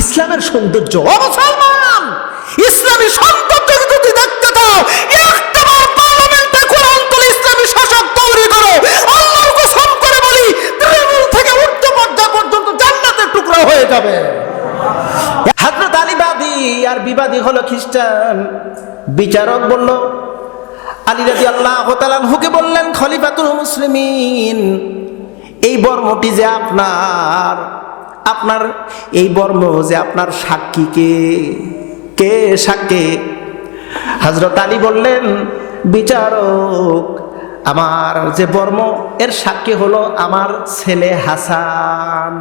ইসলামের সৌন্দর্য। ও ইসলামী সৌন্দর্য যদি দেখতে টুকরা হয়ে যাবে। আর বিবাদী হলো খ্রিস্টান। বিচারক বলল বললেন মুসলিমিন, এই বর্মটি যে আপনার আপনার এই বর্ম যে আপনার সাক্ষী কে? সাক্ষী? হজরত আলী বললেন, বিচারক, আমার যে বর্ম, এর সাক্ষী হলো আমার ছেলে হাসান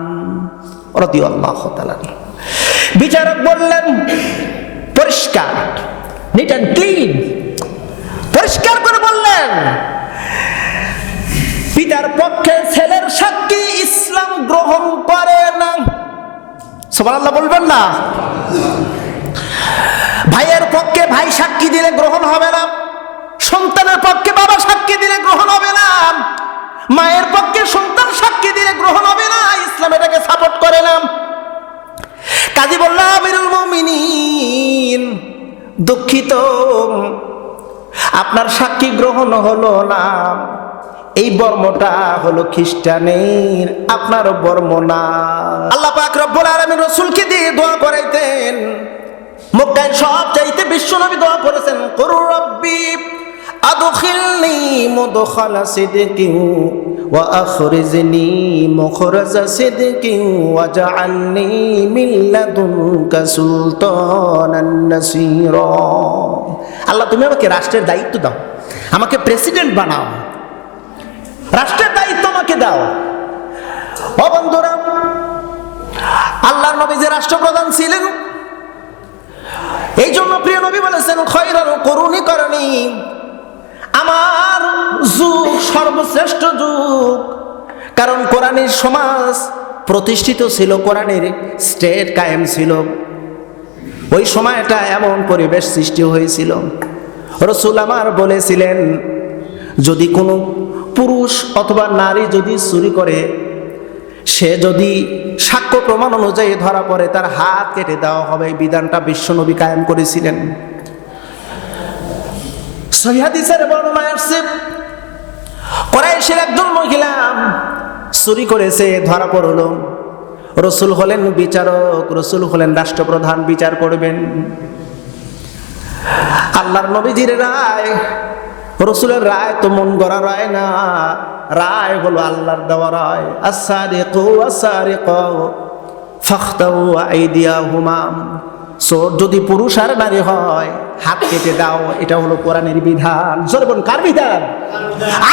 বিচারক বললেন, পরিষ্কার নিট অ্যান্ড ক্লিন পরিষ্কার করে বললেন, পিতার পক্ষে ছেলের সাক্ষী ইসলাম গ্রহণ করে না। সবার আল্লাহ বলবেন না? ভাইয়ের পক্ষে ভাই সাক্ষী দিলে গ্রহণ হবে না। সন্তানের পক্ষে বাবা সাক্ষী দিলে গ্রহণ হবে না। মায়ের পক্ষে সন্তান সাক্ষী দিলে গ্রহণ হবে না। ইসলাম এটাকে সাপোর্ট করে না। কাজী বললাম দুঃখিত। আপনার সাক্ষী গ্রহণ হলো না। এই বর্মটা হলো খ্রিস্টানের, আপনার বর্ম না। আল্লাহ পাক রব্বুল আলামিন রাসূলকে দিয়ে দোয়া করাইতেন। মক্কায় সব চাইতে বিশ্বনবী দোয়া করেছেন, করু রব্বি আদখিলনি মুদখালা সিদকিন ওয়া আখরিজনি মুখরাজা সিদকিন ওয়াজআলনি মিন লাদুনকা সুলতানান নাসীরা। আল্লাহ, তুমি আমাকে রাষ্ট্রের দায়িত্ব দাও, আমাকে প্রেসিডেন্ট বানাও। রাষ্ট্রের দায়িত্ব আমাকে দাও। ও বন্ধুরা, আল্লাহর নবী যে রাষ্ট্রপ্রধান ছিলেন এই জন্য প্রিয় নবী বলেছেন খয়রাল করুণী করণী। আমার যুগ সর্বশ্রেষ্ঠ যুগ। কারণ কোরআনের সমাজ প্রতিষ্ঠিত ছিল, কোরআনের স্টেট কায়েম ছিল। ওই সময়টা এমন পরিবেশ সৃষ্টি হয়েছিল। রসুল আমার বলেছিলেন, যদি কোনো পুরুষ অথবা নারী যদি চুরি করে, সে যদি সাক্ষ্য প্রমাণ অনুযায়ী ধরা পড়ে, তার হাত কেটে দেওয়া হবে, এই বিধানটা বিশ্বনবী কায়েম করেছিলেন। সহিহাদিসের বর্ণনায় আসছে, কোরাইশের একজন মহিলা চুরি করেছে ধরা পড়ল। রসুল হলেন বিচারক, রসুল হলেন রাষ্ট্রপ্রধান, বিচার করবেন। আল্লাহর নবীজির রায় রসুলের রায় তো মন গড়া রায় না। রায় হলো আল্লাহর দেওয়া রায়। আসারে কো আসারে কখতাউ আইদিয়া হুমাম চোর যদি পুরুষ আর নারী হয়, হাত কেটে দাও, এটা হলো কোরআনের বিধান। জোরে বলুন, কার বিধান?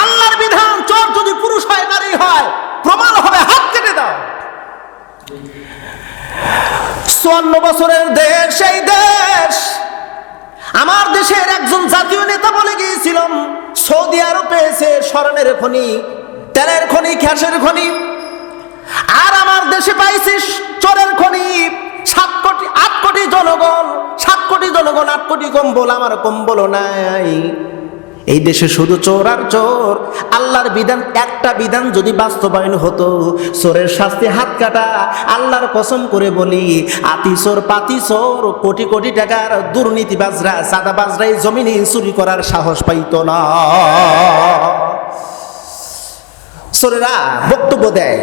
আল্লাহর বিধান। চোর যদি পুরুষ হয়, নারী হয়, প্রমাণ হবে, হাত কেটে দাও। চুয়ান্ন বছরের দেশ, সেই দেশ আমার দেশের একজন জাতীয় নেতা বলে গিয়েছিলাম, সৌদি আরব পেয়েছে স্মরণের খনি, তেলের খনি খ্যাসের খনি, আর আমার দেশে পাইছিস চোরের খনি, সাত কোটি, আট কোটি জনগণ, সাত কোটি জনগণ, আট কোটি কম্বল, আমার কম্বল নাই। এই দেশে শুধু চোর আর চোর। আল্লাহর বিধান, একটা বিধান যদি বাস্তবায়ন হতো, চোরের শাস্তি হাত কাটা, আল্লাহর কসম করে বলি, আতি চোর, পাতি চোর, কোটি কোটি টাকার দুর্নীতিবাজরা সাদাবাজরা এই জমিনে চুরি করার সাহস পাইত না। চোরেরা বক্তব্য দেয়,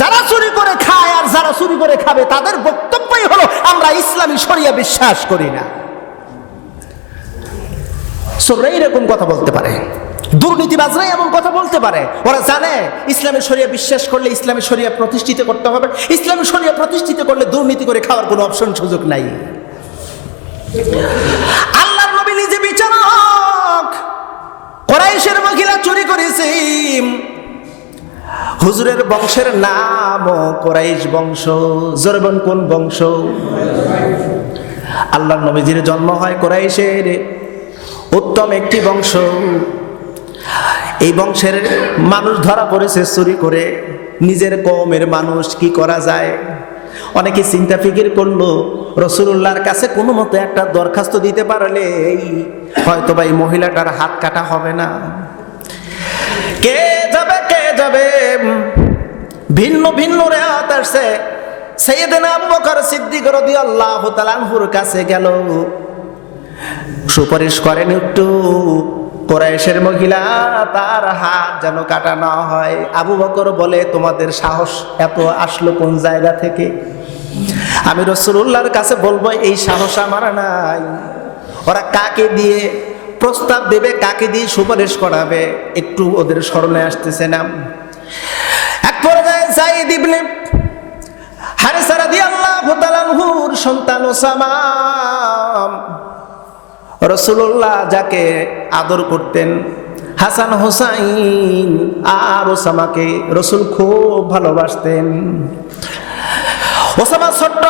যারা চুরি করে খায় আর যারা চুরি করে খাবে, তাদের বক্তব্যই হলো, আমরা ইসলামী সরিয়া বিশ্বাস করি না। চোররা এরকম কথা বলতে পারে? দুর্নীতিবাজরাই এমন কথা বলতে পারে। ওরা জানে, ইসলামের শরিয়া বিশ্বাস করলে ইসলামের শরিয়া প্রতিষ্ঠিত করতে হবে। ইসলামের শরিয়া প্রতিষ্ঠিত করলে দুর্নীতি করে খাওয়ার কোনো অপশন সুযোগ নাই। আল্লাহর নবী নিজে বিচারক। কোরাইশের মহিলা চুরি করেছে। হুজুরের বংশের নাম কোরাইশ বংশ। জোরবন কোন বংশ? আল্লাহর নবীজির জন্ম হয় কোরাইশের। উত্তম একটি বংশ। এই বংশের মানুষ ধরা পড়েছে চুরি করে। নিজের কমের মানুষ কি করা যায়? অনেকে চিন্তা ফিকির করল রসুল্লাহর কাছে কোনো মতো একটা দরখাস্ত দিতে পারলে এই হয়তো বা এই মহিলাটার হাত কাটা হবে না। কে যাবে কে যাবে? ভিন্ন ভিন্ন রেয়াত আসছে। সৈয়দনা আবু বকর সিদ্দিক রাদিয়াল্লাহু তাআলাহুর কাছে গেল। সুপারিশ করেন একটু। কোরাইশের মহিলা তার হাত যেন কাটা না হয়। আবু বকর বলে, তোমাদের সাহস এত আসলো কোন জায়গা থেকে? আমি রসুল্লাহর কাছে বলব, এই সাহস আমার নাই। ওরা কাকে দিয়ে প্রস্তাব দেবে, কাকে দিয়ে সুপারিশ করাবে? একটু ওদের স্মরণে আসতেছে না। এক পর্যায়ে সাইদ ইবনে হারিসা রাদিয়াল্লাহু তাআলাহুর সন্তান ওসামা রসুল্লাহ যাকে আদর করতেন, হাসান হোসাইন আর ওসামাকে রসুল খুব ভালোবাসতেন। ওসামা ছোট্ট,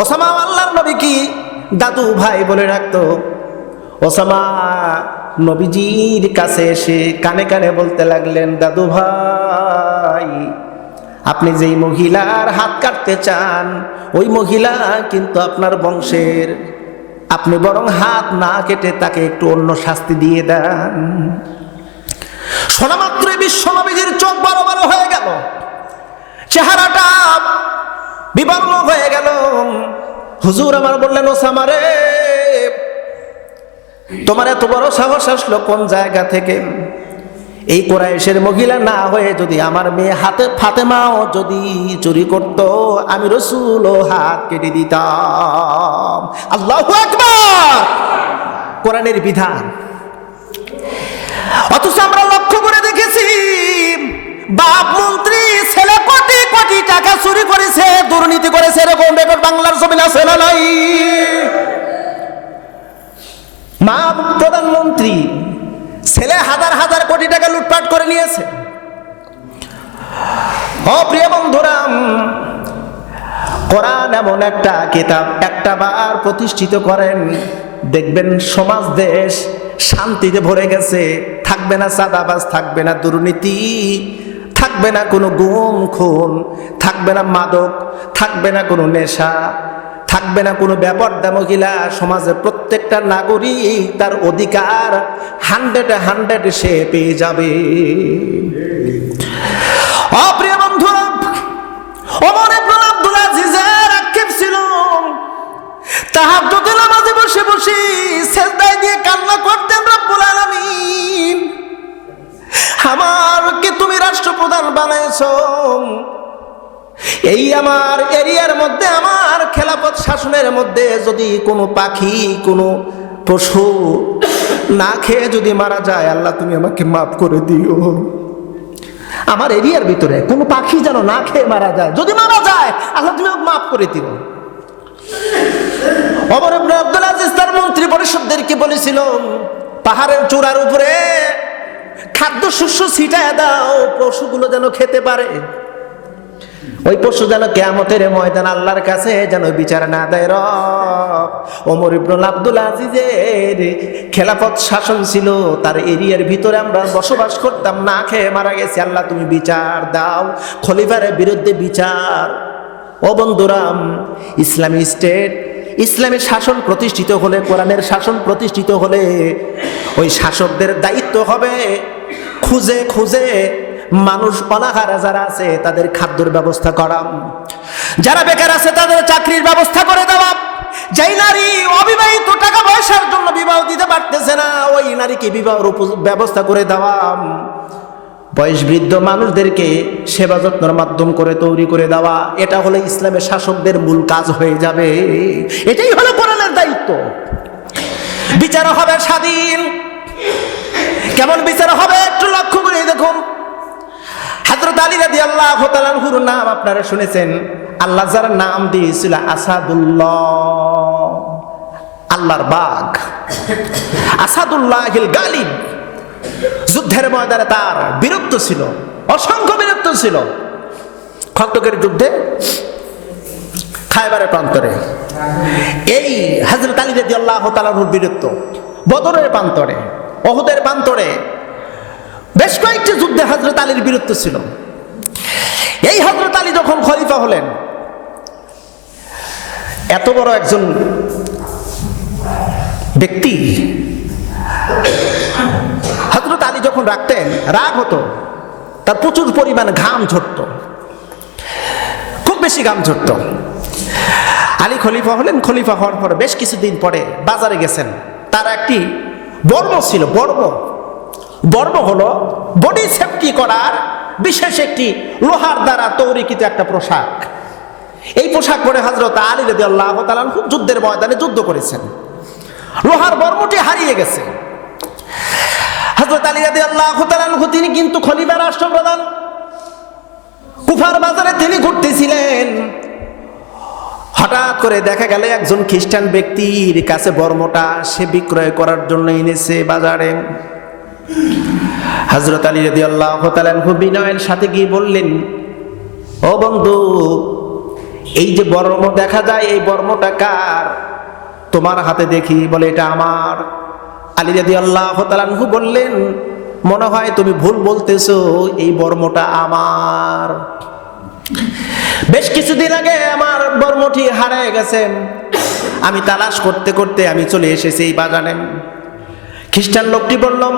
ওসামা আল্লাহর নবী কি? দাদু ভাই বলে রাখতো। ওসামা নবীজির কাছে এসে কানে কানে বলতে লাগলেন, দাদু ভাই, আপনি যেই মহিলার হাত কাটতে চান, ওই মহিলা কিন্তু আপনার বংশের আপনি বরং হাত না কেটে তাকে একটু অন্য শাস্তি দিয়ে দেন। শোনা মাত্রই বিশ্বনবীজির চোখ বারো বারো হয়ে গেল। চেহারাটা বিবর্ণ হয়ে গেল। হুজুর আমার বললেন ওসামারে তোমার এত বড় সাহস আসলো কোন জায়গা থেকে? এই কোরাইশের মহিলা না হয়ে যদি আমার মেয়ে হাতে ফাতেমাও যদি চুরি করত, আমি রসুল হাত কেটে দিতাম। আল্লাহ কোরআনের বিধান। অথচ আমরা লক্ষ্য করে দেখেছি, বাপ মন্ত্রী ছেলে কোটি কোটি টাকা চুরি করেছে, দুর্নীতি করেছে, এরকম রেকর্ড বাংলার আছে না নাই? মা প্রধানমন্ত্রী ছেলে হাজার হাজার কোটি টাকা লুটপাট করে নিয়েছে। ও প্রিয় বন্ধুরাম কোরআন এমন একটা কিতাব একটা বার প্রতিষ্ঠিত করেন। দেখবেন সমাজ, দেশ শান্তিতে ভরে গেছে। থাকবে না সাদাবাজ থাকবে না দুর্নীতি, থাকবে না কোনো গুম, খুন, থাকবে না মাদক, থাকবে না কোনো নেশা। থাকবে না কোনো ব্যাপারদা মহিলা, সমাজের প্রত্যেকটা নাগরিক তার অধিকার হান্ড্রেড হান্ড্রেড সে পেয়ে যাবে। অপ্রিয় বন্ধুরা, অমর ইবনুল আব্দুল আক্ষেপ ছিল। তাহার যদি নামাজে বসে বসে সেজদায় দিয়ে কান্না করতেন রব্বুল আলামিন। আমারকে তুমি রাষ্ট্রপ্রধান বানাইছো? এই আমার এরিয়ার মধ্যে, আমার খেলাপথ শাসনের মধ্যে যদি কোনো পাখি, কোনো পশু না খেয়ে যদি মারা যায়, আল্লাহ তুমি আমাকে মাফ করে দিও। আমার এরিয়ার ভিতরে কোনো পাখি যেন না খেয়ে মারা যায়, যদি মারা যায়, আল্লাহ তুমি মাফ করে দিও। অমর আব্দুল আজিজ তার মন্ত্রী পরিষদদেরকে বলেছিল, পাহাড়ের চূড়ার উপরে খাদ্য শস্য ছিটায় দাও, পশুগুলো যেন খেতে পারে। ওই পশু যেন কেয়ামতের ময়দান আল্লাহর কাছে যেন বিচার না দেয় রব। ওমর ইবনুল আব্দুল আজিজের খেলাফত শাসন ছিল, তার এরিয়ার ভিতরে আমরা বসবাস করতাম, না খেয়ে মারা গেছি। আল্লাহ, তুমি বিচার দাও। খলিফারের বিরুদ্ধে বিচার। ও বন্ধুরাম ইসলামী স্টেট, ইসলামী শাসন প্রতিষ্ঠিত হলে, কোরআনের শাসন প্রতিষ্ঠিত হলে, ওই শাসকদের দায়িত্ব হবে খুঁজে খুঁজে মানুষ অনাহারা যারা আছে, তাদের খাদ্যর ব্যবস্থা করা যারা বেকার আছে, তাদের চাকরির ব্যবস্থা করে দেওয়া যেই নারী অবিবাহিত টাকা পয়সার জন্য বিবাহ দিতে পারতেছে না, ওই নারীকে বিবাহের ব্যবস্থা করে দেওয়া বয়স বৃদ্ধ মানুষদেরকে সেবা যত্নের মাধ্যম করে তৈরি করে দেওয়া, এটা হলো ইসলামের শাসকদের মূল কাজ হয়ে যাবে। এটাই হলো কোরআনের দায়িত্ব। বিচার হবে স্বাধীন। কেমন বিচার হবে একটু লক্ষ্য করে দেখুন। হাজরত আলী রাদি আল্লাহ হুর নাম আপনারা শুনেছেন। আল্লাহ যার নাম দিয়েছিল আসাদুল্লাহ। আল্লাহর বাঘ আসাদুল্লাহ গালিব। যুদ্ধের ময়দানে তার বীরত্ব ছিল, অসংখ্য বীরত্ব ছিল। খন্দকের যুদ্ধে খাইবারের প্রান্তরে। এই হাজরত আলী রাদি আল্লাহ তালাহুর বীরত্ব বদরের প্রান্তরে অহুদের প্রান্তরে বেশ কয়েকটি যুদ্ধে হজরত আলীর বীরত্ব ছিল। এই হজরত আলী যখন খলিফা হলেন, এত বড় একজন ব্যক্তি হজরত আলী যখন রাখতেন, রাগ হতো, তার প্রচুর পরিমাণ ঘাম ঝরত, খুব বেশি ঘাম ঝরত। আলী খলিফা হলেন, খলিফা হওয়ার পরে বেশ কিছুদিন পরে বাজারে গেছেন। তার একটি বর্ম ছিল, বর্ম। বর্ম হলো বডি সেফটি করার বিশেষ একটি লোহার দ্বারা তৈরিকৃত একটা পোশাক। এই পোশাক পরে হজরত আলী রদি আল্লাহ খুব যুদ্ধের ময়দানে যুদ্ধ করেছেন। লোহার বর্মটি হারিয়ে গেছে। হজরত আলী রাদি আল্লাহ তিনি কিন্তু খলিফা রাষ্ট্রপ্রধান। কুফার বাজারে তিনি ঘুরতেছিলেন। হঠাৎ করে দেখা গেল একজন খ্রিস্টান ব্যক্তির কাছে বর্মটা সে বিক্রয় করার জন্য এনেছে বাজারে। হজরত আলী রদি আল্লাহ বিনয়ের সাথে গিয়ে বললেন, ও বন্ধু, এই যে বর্ম দেখা যায়, এই বর্মটা কার? তোমার হাতে দেখি বলে এটা আমার। আলী রাদি আল্লাহ তালানহু বললেন, মনে হয় তুমি ভুল বলতেছো, এই বর্মটা আমার। বেশ কিছুদিন আগে আমার বর্মটি হারায় গেছে আমি তালাশ করতে করতে আমি চলে এসেছি এই বাগানে খ্রিস্টান লোকটি বললাম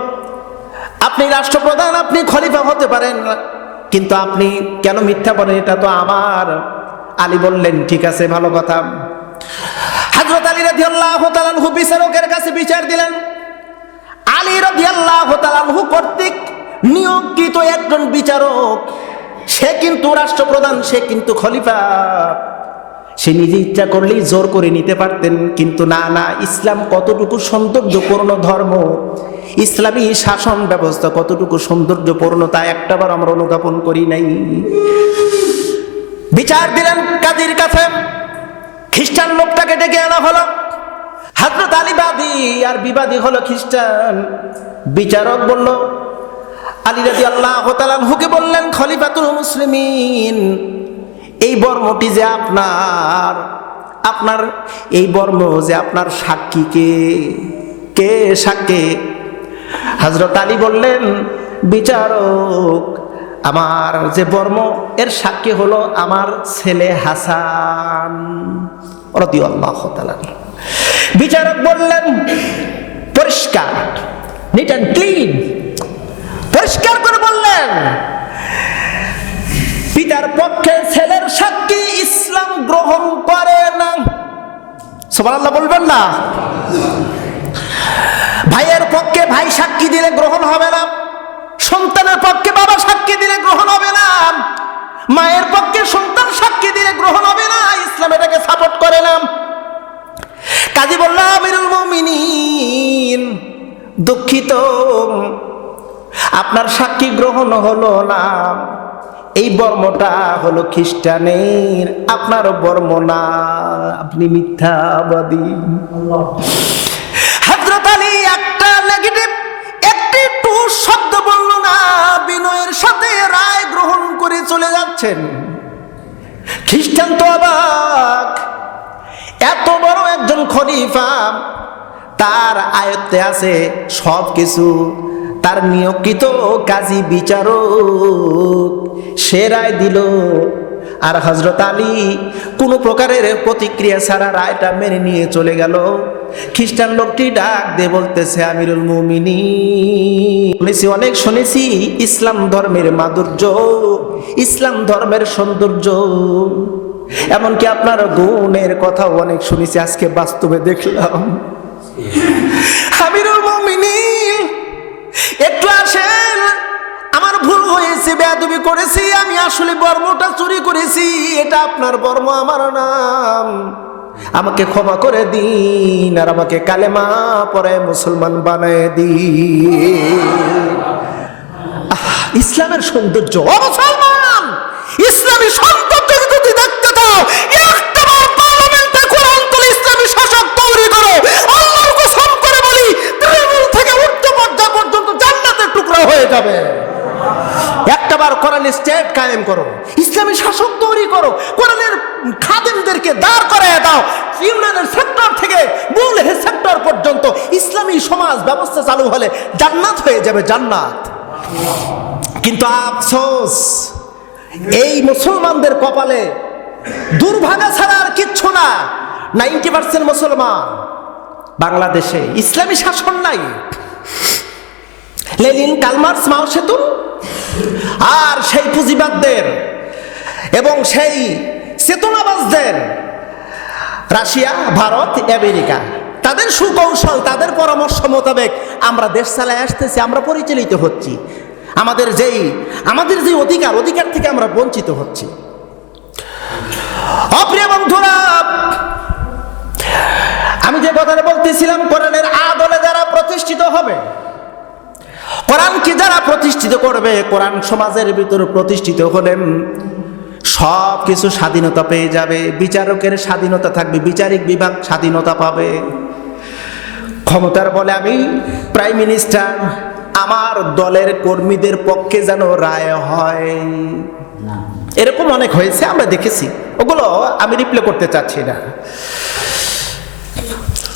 আপনি রাষ্ট্রপ্রধান, আপনি খলিফা হতে পারেন। কিন্তু আপনি কেন মিথ্যা বলেন? এটা তো আমার। আলী বললেন, ঠিক আছে, ভালো কথা। হজরত আলী রাজি আল্লাহ তালানহু বিচারকের কাছে বিচার দিলেন। আলী রাজি আল্লাহ তালানহু কর্তৃক নিয়োগকৃত একজন বিচারক। সে কিন্তু রাষ্ট্রপ্রধান, সে কিন্তু খলিফা। সে নিজে ইচ্ছা করলেই জোর করে নিতে পারতেন। কিন্তু না না, ইসলাম কতটুকু সৌন্দর্যপূর্ণ ধর্ম ইসলামী শাসন ব্যবস্থা কতটুকু সৌন্দর্যপূর্ণ তা একটাবার আমরা অনুজ্ঞাপন করি নাই। বিচার দিলেন কাজীর কাছে। খ্রিস্টান লোকটাকে ডেকে আনা হলো। হাজরত আলী বাদী আর বিবাদী হলো খ্রিস্টান। বিচারক বলল, আলী রাজি আল্লাহ হুকে বললেন, খলিফাতুল মুসলিমিন, এই বর্মটি যে আপনার আপনার, এই বর্ম যে আপনার সাক্ষী কে? কে সাক্ষী? হজরত আলী বললেন, বিচারক, আমার যে বর্ম, এর সাক্ষী হলো আমার ছেলে হাসান বিচারক বললেন, পরিষ্কার নিট অ্যান্ড ক্লিন পরিষ্কার করে বললেন, পিতার পক্ষে ছেলের সাক্ষী ইসলাম গ্রহণ করে না। সবার আল্লাহ বলবেন না? ভাইয়ের পক্ষে ভাই সাক্ষী দিলে গ্রহণ হবে না। সন্তানের পক্ষে বাবা সাক্ষী দিলে গ্রহণ হবে না। মায়ের পক্ষে সন্তান সাক্ষী দিলে গ্রহণ হবে না। ইসলাম এটাকে সাপোর্ট করে না। কাজী বললাম আমিরুল মুমিনিন, দুঃখিত। আপনার সাক্ষী গ্রহণ হলো না। এই বর্মটা হলো খ্রিস্টানের। আপনার বর্ম না। আপনি মিথ্যাবাদী। বিনয়ের সাথে রায় গ্রহণ করে চলে যাচ্ছেন। খ্রিস্টান তো অবাক। এত বড় একজন খলিফা, তার আয়ত্তে আছে সব কিছু। তার নিয়োগকৃত কাজী বিচারক। সে রায় দিল। আর হজরত আলী কোনো প্রকারের প্রতিক্রিয়া ছাড়া রায়টা মেনে নিয়ে চলে গেল। খ্রিস্টান লোকটি ডাক দিয়ে বলতেছে, আমিরুল মুমিনি শুনেছি, অনেক শুনেছি, ইসলাম ধর্মের মাধুর্য, ইসলাম ধর্মের সৌন্দর্য। এমনকি আপনার গুণের কথাও অনেক শুনেছি, আজকে বাস্তবে দেখলাম। আমিরুল মুমিনিন, একটু আসেন। আমার ভুল হয়েছে, বেয়াদবি করেছি, আমি আসলে বর্মটা চুরি করেছি, এটা আপনার বর্ম, আমার নাম। আমাকে ক্ষমা করে দিন আর আমাকে কালেমা পরে মুসলমান বানায় আহ, ইসলামের সৌন্দর্য মুসলমান! ইসলামী সৌন্দর্য যদি দেখতে চাও শাসক তৈরি করো। থেকে পর্যন্ত টুকরা হয়ে যাবে। একটাবার কোরআন স্টেট কায়েম করো ইসলামী শাসক তৈরি করো কোরআনের খাদেমদেরকে দাঁড় করায় দাও। ইউনিয়নের সেক্টর থেকে মূল সেক্টর পর্যন্ত ইসলামী সমাজ ব্যবস্থা চালু হলে জান্নাত হয়ে যাবে জান্নাত। কিন্তু আফসোস, এই মুসলমানদের কপালে দুর্ভাগা ছাড়া আর কিচ্ছু না। নাইনটি পার্সেন্ট মুসলমান। বাংলাদেশে ইসলামী শাসন নাই। লেনিন, কালমার্স, মাও সেতু আর সেই পুঁজিবাদদের এবং সেই চেতনাবাজদের। রাশিয়া, ভারত, আমেরিকা, তাদের সুকৌশল, তাদের পরামর্শ মোতাবেক আমরা দেশ চালায় আসতেছি, আমরা পরিচালিত হচ্ছি। আমাদের যেই, আমাদের যে অধিকার অধিকার থেকে আমরা বঞ্চিত হচ্ছি। অপ্রিয় বন্ধুরা, আমি যে কথাটা বলতেছিলাম, কোরআনের আদলে যারা প্রতিষ্ঠিত হবে, কোরআনকে যারা প্রতিষ্ঠিত করবে, কোরআন সমাজের ভিতরে প্রতিষ্ঠিত হলেন সব কিছু স্বাধীনতা পেয়ে যাবে। বিচারকের স্বাধীনতা থাকবে, বিচারিক বিভাগ স্বাধীনতা পাবে। ক্ষমতার বলে আমি প্রাইম মিনিস্টার আমার দলের কর্মীদের পক্ষে যেন রায় হয়। এরকম অনেক হয়েছে, আমরা দেখেছি। ওগুলো আমি রিপ্লে করতে চাচ্ছি না।